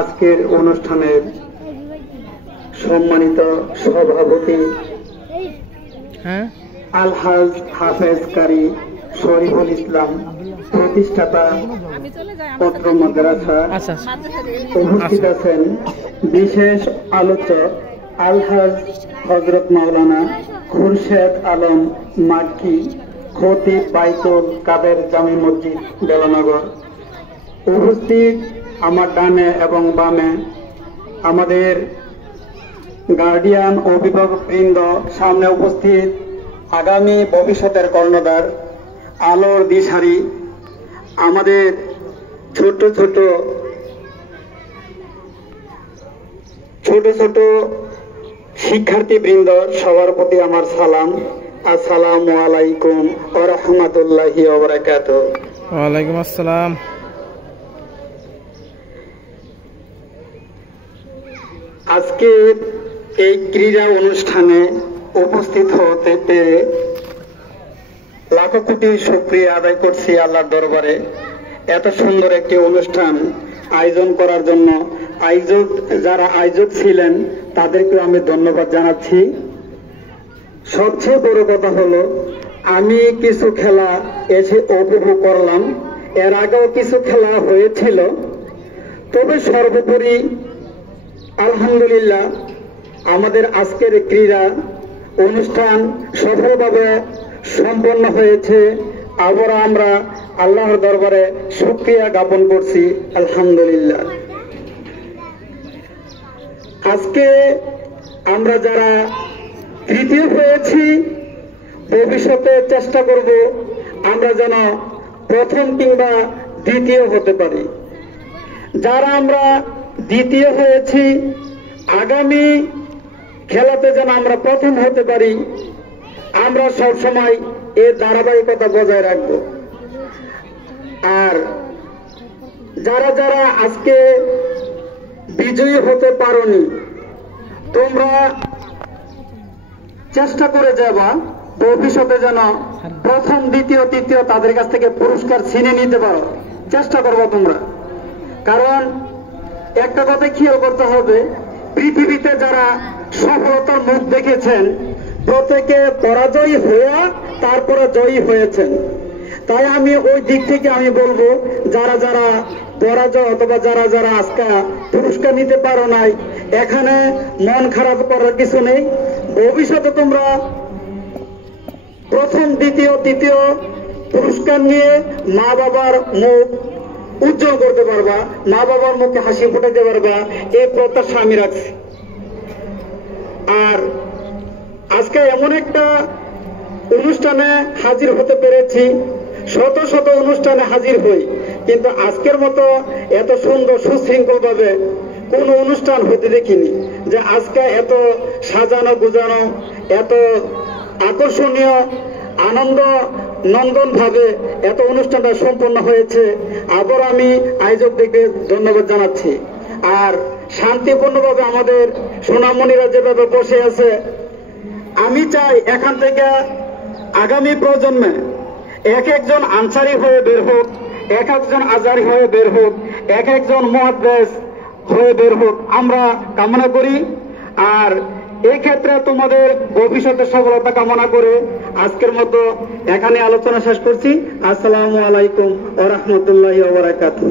আজকের অনুষ্ঠানের সম্মানিত সভাপতি আলহাজ হাফেজ কারি শরীফুল ইসলাম, প্রতিষ্ঠাতা পত্র মাদ্রাসা, উপস্থিত আছেন বিশেষ আলোচক আলহাজ হযরত মাওলানা খুরশেদ আলম মাক্কি, খতিব বাইতুল কাদের জামি মসজিদ বেলানগর। উপস্থিত আমার ডানে এবং বামে আমাদের গার্ডিয়ান অভিভাবকবৃন্দ, সামনে উপস্থিত আগামী ভবিষ্যতের কর্ণধার, আলোর দিশারি, আমাদের ছোট ছোট শিক্ষার্থীবৃন্দ, সবার প্রতি আমার সালাম। আসসালামু আলাইকুম ওয়া রাহমাতুল্লাহি ওয়া বারাকাতুহু। ওয়ালাইকুম আসসালাম। আজকে এই ক্রীড়া অনুষ্ঠানে উপস্থিত হতে পেরে লাখো কোটি শুকরিয়া আদায় করছি আল্লাহর দরবারে। এত সুন্দর একটি অনুষ্ঠান আয়োজন করার জন্য যারা আয়োজক ছিলেন তাদেরকে আমি ধন্যবাদ জানাচ্ছি। সবচেয়ে বড় কথা হলো, আমি কিছু খেলা এসে উপভোগ করলাম, এর আগেও কিছু খেলা হয়েছিল, তবে সর্বোপরি আলহামদুলিল্লাহ আমাদের আজকের ক্রীড়া অনুষ্ঠান সফলভাবে সম্পন্ন হয়েছে। আবার আমরা আল্লাহর দরবারে শুকরিয়া জ্ঞাপন করছি, আলহামদুলিল্লাহ। আজকে আমরা যারা তৃতীয় হয়েছি, ভবিষ্যতে চেষ্টা করব আমরা যেন প্রথম কিংবা দ্বিতীয় হতে পারি। যারা আমরা দ্বিতীয় হয়েছি, আগামী খেলাতে যেন আমরা প্রথম হতে পারি, আমরা সবসময় এর ধারাবাহিকতা বজায় রাখব। আর যারা যারা আজকে বিজয়ী হতে পারোনি, তোমরা চেষ্টা করে যাবা ভবিষ্যতে যেন প্রথম দ্বিতীয় তৃতীয় তাদের কাছ থেকে পুরস্কার ছিনে নিতে পারো, চেষ্টা করবো তোমরা। কারণ একটা কথা খেয়াল করতে হবে, পৃথিবীতে যারা সফলতার মুখ দেখেছেন প্রত্যেকে পরাজয়ী হয়ে তারপরে জয়ী হয়েছেন। তাই আমি ওই দিক থেকে আমি বলবো, যারা যারা পরাজয় অথবা যারা যারা আজকে পুরস্কার নিতে পারো নাই, এখানে মন খারাপ করার কিছু নেই। ভবিষ্যতে তোমরা প্রথম দ্বিতীয় তৃতীয় পুরস্কার নিয়ে মা বাবার মুখ উজ্জ্বল করতে পারবা, মা বাবার মুখে হাসি ফুটাতে পারবা, এই প্রত্যাশা আমি রাখছি। আর আজকে এমন একটা অনুষ্ঠানে হাজির হতে পেরেছি, শত শত অনুষ্ঠানে হাজির হই, কিন্তু আজকের মতো এত সুন্দর সুশৃঙ্খল ভাবে কোন অনুষ্ঠান হতে দেখিনি। যে আজকে এত সাজানো গুজানো, এত আকর্ষণীয় আনন্দ নন্দন ভাবে এত অনুষ্ঠানটা সম্পন্ন হয়েছে। আবার আমি আয়োজকদেরকে ধন্যবাদ জানাচ্ছি। আর শান্তিপূর্ণভাবে আমাদের সোনামণিরা যেভাবে বসে আছে, আমি চাই এখান থেকে আগামী প্রজন্মে এক একজন আনসারি হয়ে বের হোক, এক একজন আজারি হয়ে বের হোক, এক একজন মুহাদ্দিস হয়ে বের হোক, আমরা কামনা করি। আর এই ক্ষেত্রে তোমাদের ভবিষ্যতের সফলতা কামনা করে আজকের মতো এখানে আলোচনা শেষ করছি। আসসালামু আলাইকুম ওয়া রাহমাতুল্লাহি ওয়া বারাকাতুহু।